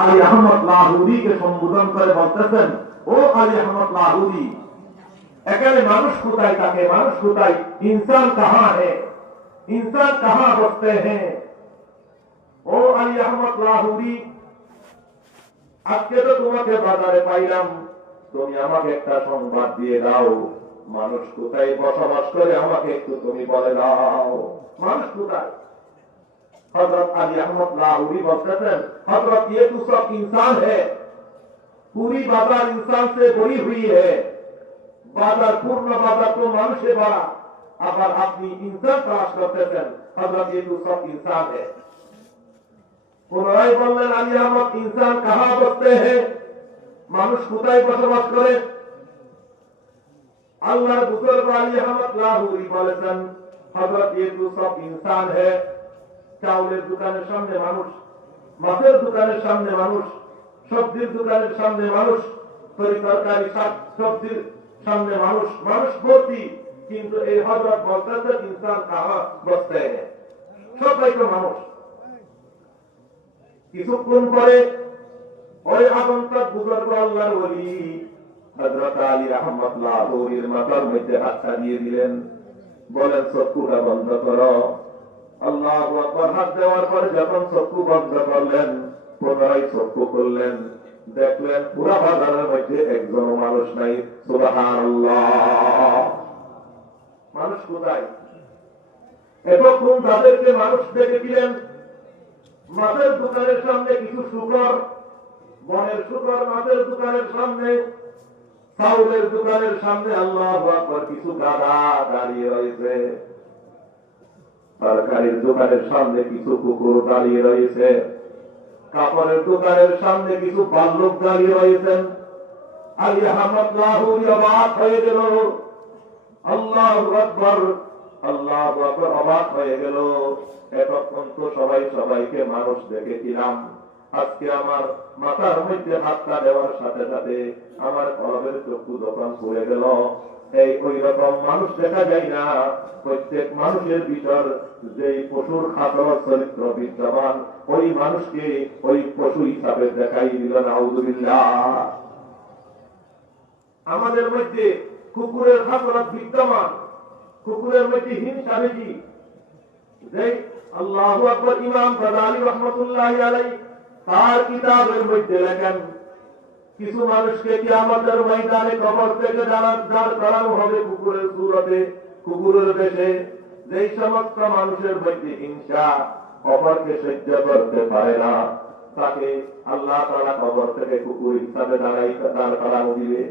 আলী আহমদ লাহুরীকে সম্বোধন করে বলতেছেন, ও আলী আহমদ লাহুরী, এখানে মানুষ কোথায় থাকে, মানুষ কোথায়, ইনসান কাহা হ্যাঁ, ইনসান কাহা বসতে হ্যাঁ। ও আলী আহমদ লাহুরী, আজকে তো তোমাকে বাজারে পাইলাম, তুমি আমাকে একটা সংবাদ দিয়ে দাও, মানুষ কোথায় বসবাস করে আমাকে একটু তুমি বলে দাও, মানুষ কোথায়। हजरत अली अहमद लाहौरी बोलते हजरत ये तो सब इंसान है, पूरी बाजार इंसान से भरी हुई है, बाजार पूर्ण बाजार तो मानुष से भरा, अगर अपनी इंसान तलाश करते हैं हजरत ये तो सब इंसान है। पुनराय बोलने अली अहमद इंसान कहाँ बसते हैं, मानुष কোথায় বসবাস করে। আল্লাহর বুজুর্গ আলী আহমদ লাহৌরি বলেছেন হযরত ये तो सब इंसान है, চাউলের দোকানের সামনে মানুষ, মাছের দোকানের সামনে মানুষ, সবজির দোকানের সামনে মানুষ, তরকারি শাক সবজির সামনে মানুষ, মানুষ ভর্তি, কিন্তু এই হযরত বলতেছে ইনসান কাহা বসতে হ্যাঁ, সবাই তো মানুষ। কিছুক্ষণ পরে ওই আগন্তুক বুজুর্গ আল্লাহর ওলি হযরত আলী আহমদ লাহৌরির মাথার মধ্যে হাতটা দিয়ে দিলেন, বলেন চক্ষুটা বন্ধ করো। আল্লাহু আকবার। হাত দেওয়ার পরে যখন চক্ষু বন্ধ করলেন, পুনরায় চক্ষু খুললেন, দেখলেন পুরা বাজারের মধ্যে একজন মানুষ নাই। সুবহানাল্লাহ। মানুষ কোথায়? এতক্ষণ তাদেরকে মানুষ দেখেছিলেন মাছের দোকানের সামনে কিছু শুকর, বনের শুকর মাছের দোকানের সামনে, চাউলের দোকানের সামনে আল্লাহু আকবার কিছু গাধা দাঁড়িয়ে রয়েছে, তরকারির দোকানের সামনে কিছু কুকুর দাঁড়িয়ে রয়েছে, কাপড়ের দোকানের সামনে কিছু বাল্লুক দাঁড়িয়ে রয়েছেন। আলী আহমদ লাহৌরি অবাক হয়ে গেল, আল্লাহু আকবার, আল্লাহু আকবার, অবাক হয়ে গেল। এতক্ষণ তো সবাই সবাইকে মানুষ দেখেছিলাম, আজকে আমার মাথার মধ্যে হাতটা দেওয়ার সাথে সাথে আমার কলবের চক্ষু যখন খুলে গেল, এই ওই রকম মানুষ দেখা যায় না। প্রত্যেক মানুষের ভিতর যে পশুর খাতর চরিত্র বিদ্যমান, ওই মানুষকে ওই পশু হিসাবে দেখাই দিল। নাউযুবিল্লাহ। আমাদের মধ্যে কুকুরের খাতরত বিদ্যমান, কুকুরের মধ্যে হিংসা বেশি। যে আল্লাহু আকবার। ইমাম গাযালি রাহমাতুল্লাহি আলাইহি তার কিতাবের মধ্যে লেখেন, কিছু মানুষকে কিয়ামতের ময়দানে কবর থেকে দাঁড় করানো হবে কুকুরের সুরতে, কুকুরের বেশে। যেই সমস্ত মানুষের মধ্যে হিংসা, অপরকে সহ্য করতে পারে না, তাকে আল্লাহ তাআলা কবর থেকে কুকুর হিসাবে দাঁড় করানো দিবে।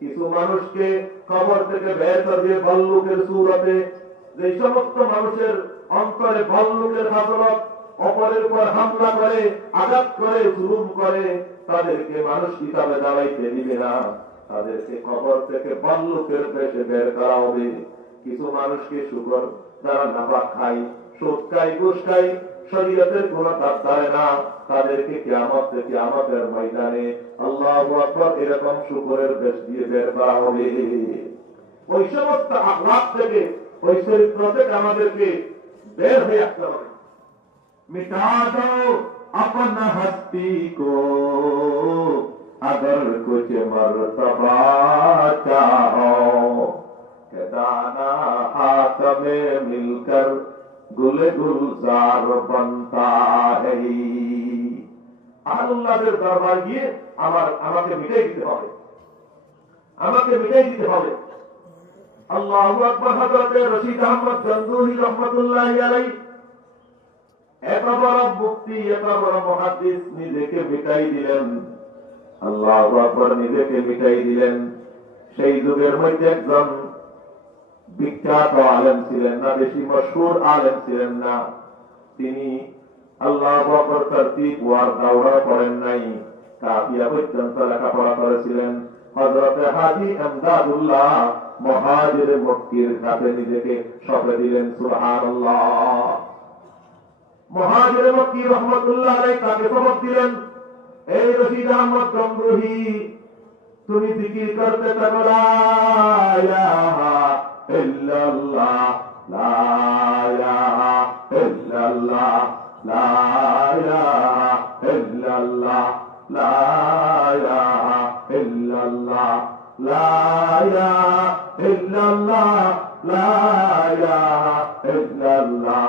কিছু মানুষকে কবর থেকে বের করবে ভাল্লুকের সুরতে। যে সমস্ত মানুষের অন্তরে ভাল্লুকের খাতরত, অপরের উপর হামলা করে, আঘাত করে, জুলুম করে, তাদেরকে মানুষ হিসাবে দাঁড়াইতে দিবে না, তাদেরকে কবর থেকে ভাল্লুকের বেশে বের করা হবে। কিছু মানুষকে শুকর যারা নাপাক খায়, সুদ খায়, ঘুষ খায়, শরীয়তের কোন কাজ ধরে না, তাদেরকে কিয়ামত থেকে আমাদের ময়দানে আল্লাহু আকবার এরকম শুকরের বেশ দিয়ে বের করা হবে। ওই সমস্ত আখলাক থেকে, ওই চরিত্র থেকে আমাদেরকে বের হয়ে আসতে হবে। मिटा दो अपना हस्ती को अगर कुछ मर्तबा चाहो, दाना हाथ में मिलकर गुल गुलजार बनता है। আল্লাহর দরবার গিয়ে আমাকে মিটাই দিতে হবে, আমাকে মিটাই দিতে হবে। আল্লাহু আকবার। হযরত রশিদ আহমদ গঙ্গুহি রাহমাতুল্লাহি আলাইহি এত বড় মুফতি, এত বড় মুহাদ্দিস, নিজেকে মিটাই দিলেন। আল্লাহু আকবার। নিজেকে মিটাই দিলেন। সেই যুগের মধ্যে একজন বিখ্যাত আলেম ছিলেন না, বেশি মশহুর আলেম ছিলেন না। তিনি আল্লাহু আকবার তারতিব ওয়ার দাওরা পড়েন নাই, কাফিয়া পর্যন্ত লেখাপড়া করেছিলেন। হযরত হাজী আমদাদুল্লাহ মুহাজির মক্কির কাছে নিজেকে সঁপে দিলেন। সুবহানাল্লাহ। মুহাজির মক্কি রাহমাতুল্লাহ আলাইহি তাকে শপথ দিলেন, এই রশিদ আহমদ গঙ্গুহি, তুমি জিকির করতে থাকো লা ইলাহা ইল্লাল্লাহ, লা ইলাহা ইল্লাল্লাহ, লা ইলাহা ইল্লাল্লাহ লা ইলাহা ইল্লাল্লাহ লা ইলাহা ইল্লাল্লাহ লা ইলাহা ইল্লাল্লাহ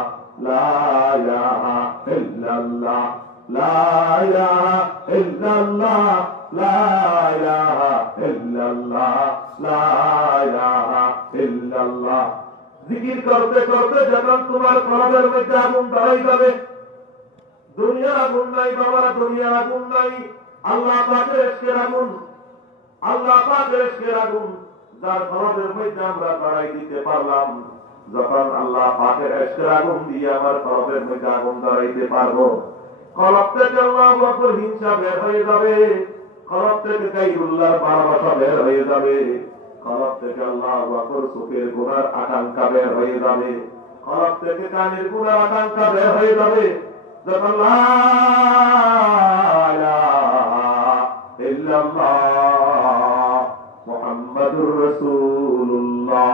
লা ইলাহা ইল্লাল্লাহ লা ইলাহা ইল্লাল্লাহ লা ইলাহা ইল্লাল্লাহ লা ইলাহা ইল্লাল্লাহ। জিকির করতে করতে যখন তোমার কলবের মধ্যে আগুন ধরাই যাবে, দুনিয়ার আগুন নাই বাবারা, দুনিয়ার আগুন নাই, আল্লাহ পাকের ইশকের আগুন, আল্লাহ পাকের ইশকের আগুন, যার কলবের মধ্যে আমরা ধরাই দিতে পারলাম। যখন আল্লাহ পাকের ইশকের আগুন দিয়ে আমার কলবের মধ্যে আগুন ধরাইতে পারবো, কলব থেকে আল্লাহু আকবার হিংসা বের হয়ে যাবে, কলব থেকে গায়রুল্লাহর ভালোবাসা বের হয়ে যাবে, কলব থেকে আল্লাহু আকবার চোখের গুনার আকাঙ্ক্ষা বের হয়ে যাবে, কলব থেকে কানের গুনার আকাঙ্ক্ষা বের হয়ে যাবে। যখন লা ইলাহা ইল্লাল্লাহ মুহাম্মাদুর রাসূলুল্লাহ,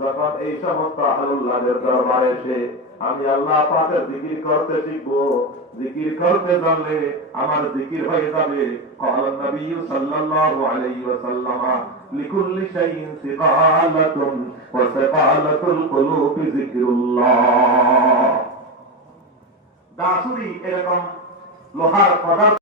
যখন এই সমস্ত আহলুল্লাহর দরবারে এসে আমি আল্লাহ পাকের জিকির করতে শিখবো, জিকির করতে জানলে আমার জিকির হয়ে যাবে। قال النبي صلى الله عليه وسلم لكل شيء سقالة وسقالة القلوب ذكر الله। দাসুরি এরকম লোহার পদার্থ